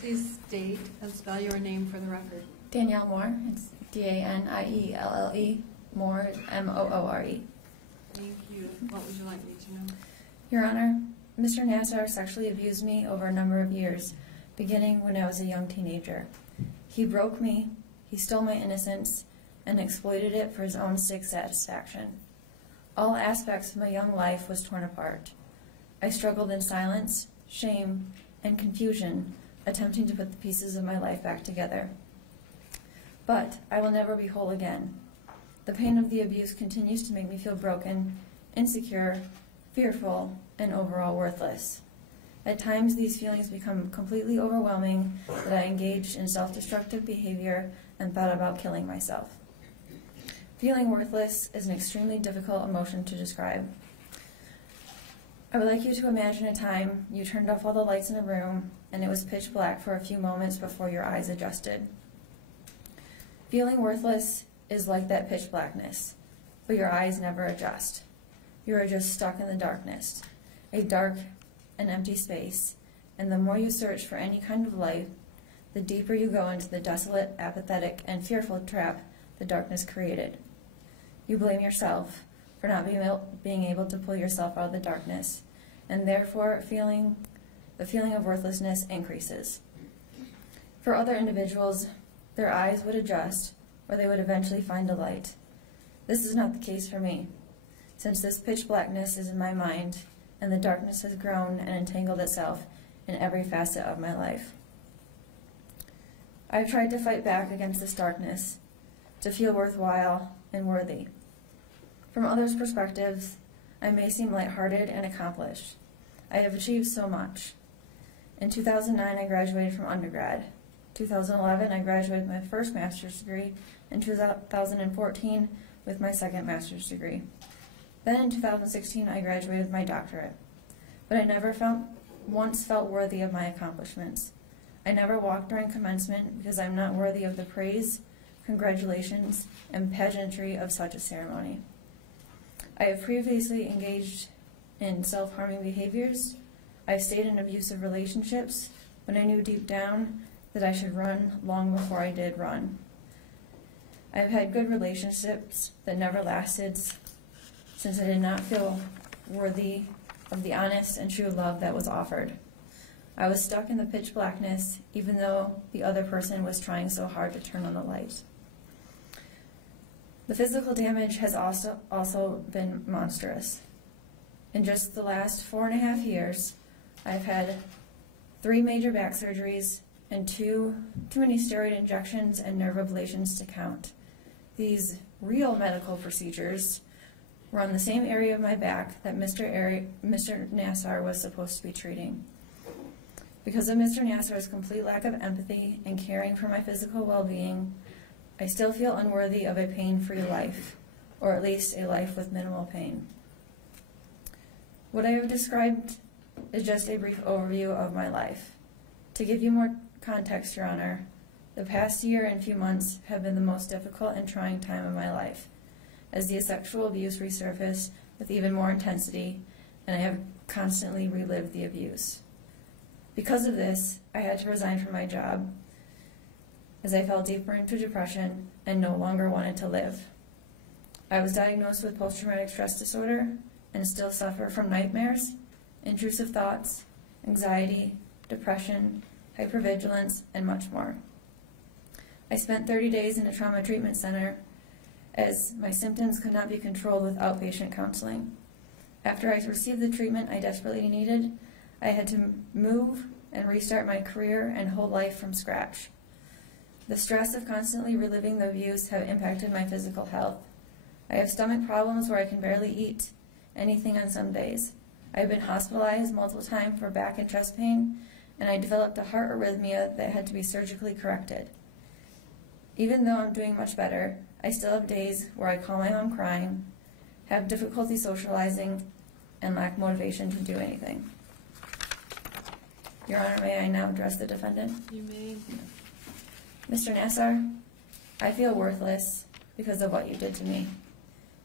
Please state and spell your name for the record. Danielle Moore. It's Danielle, Moore, Moore. Thank you. What would you like me to know? Your Honor, Mr. Nassar sexually abused me over a number of years, beginning when I was a young teenager. He broke me, he stole my innocence, and exploited it for his own sick satisfaction. All aspects of my young life was torn apart. I struggled in silence, shame, and confusion, attempting to put the pieces of my life back together. But I will never be whole again. The pain of the abuse continues to make me feel broken, insecure, fearful, and overall worthless. At times, these feelings become completely overwhelming that I engaged in self-destructive behavior and thought about killing myself. Feeling worthless is an extremely difficult emotion to describe. I would like you to imagine a time you turned off all the lights in a room and it was pitch black for a few moments before your eyes adjusted. Feeling worthless is like that pitch blackness, but your eyes never adjust. You are just stuck in the darkness, a dark and empty space, and the more you search for any kind of light, the deeper you go into the desolate, apathetic, and fearful trap the darkness created. You blame yourself for not being able to pull yourself out of the darkness, and therefore the feeling of worthlessness increases. For other individuals, their eyes would adjust, or they would eventually find a light. This is not the case for me, since this pitch blackness is in my mind, and the darkness has grown and entangled itself in every facet of my life. I've tried to fight back against this darkness, to feel worthwhile and worthy. From others' perspectives, I may seem lighthearted and accomplished. I have achieved so much. In 2009, I graduated from undergrad. 2011, I graduated with my first master's degree. In 2014, with my second master's degree. Then in 2016, I graduated with my doctorate. But I never once felt worthy of my accomplishments. I never walked during commencement because I'm not worthy of the praise, congratulations, and pageantry of such a ceremony. I have previously engaged in self-harming behaviors. I've stayed in abusive relationships when I knew deep down that I should run long before I did run. I've had good relationships that never lasted since I did not feel worthy of the honest and true love that was offered. I was stuck in the pitch blackness even though the other person was trying so hard to turn on the light. The physical damage has also been monstrous. In just the last 4.5 years, I've had 3 major back surgeries and too many steroid injections and nerve ablations to count. These real medical procedures were on the same area of my back that Mr. Nassar was supposed to be treating. Because of Mr. Nassar's complete lack of empathy and caring for my physical well-being, I still feel unworthy of a pain-free life, or at least a life with minimal pain. What I have described is just a brief overview of my life. To give you more context, Your Honor, the past year and few months have been the most difficult and trying time of my life, as the sexual abuse resurfaced with even more intensity, and I have constantly relived the abuse. Because of this, I had to resign from my job, as I fell deeper into depression and no longer wanted to live. I was diagnosed with post-traumatic stress disorder and still suffer from nightmares, intrusive thoughts, anxiety, depression, hypervigilance, and much more. I spent 30 days in a trauma treatment center as my symptoms could not be controlled with outpatient counseling. After I received the treatment I desperately needed, I had to move and restart my career and whole life from scratch. The stress of constantly reliving the abuse have impacted my physical health. I have stomach problems where I can barely eat anything on some days. I have been hospitalized multiple times for back and chest pain, and I developed a heart arrhythmia that had to be surgically corrected. Even though I'm doing much better, I still have days where I call my mom crying, have difficulty socializing, and lack motivation to do anything. Your Honor, may I now address the defendant? You may. Mr. Nassar, I feel worthless because of what you did to me.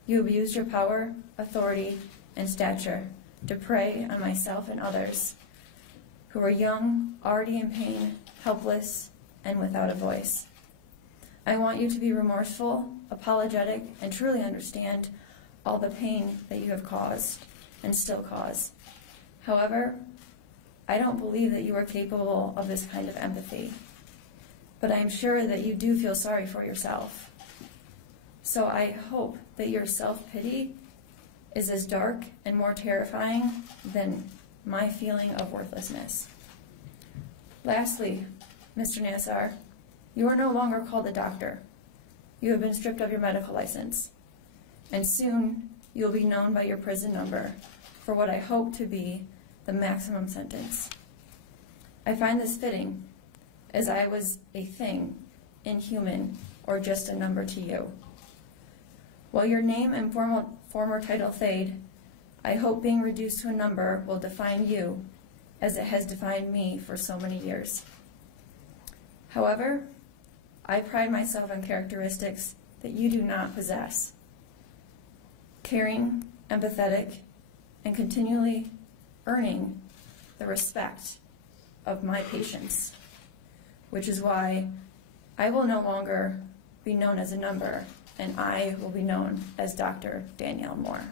You abused your power, authority, and stature to prey on myself and others who were young, already in pain, helpless, and without a voice. I want you to be remorseful, apologetic, and truly understand all the pain that you have caused and still cause. However, I don't believe that you are capable of this kind of empathy, but I am sure that you do feel sorry for yourself. So I hope that your self-pity is as dark and more terrifying than my feeling of worthlessness. Lastly, Mr. Nassar, you are no longer called a doctor. You have been stripped of your medical license, and soon you will be known by your prison number for what I hope to be the maximum sentence. I find this fitting, as I was a thing, inhuman, or just a number to you. While your name and former title fade, I hope being reduced to a number will define you as it has defined me for so many years. However, I pride myself on characteristics that you do not possess. Caring, empathetic, and continually earning the respect of my patients, which is why I will no longer be known as a number, and I will be known as Dr. Danielle Moore.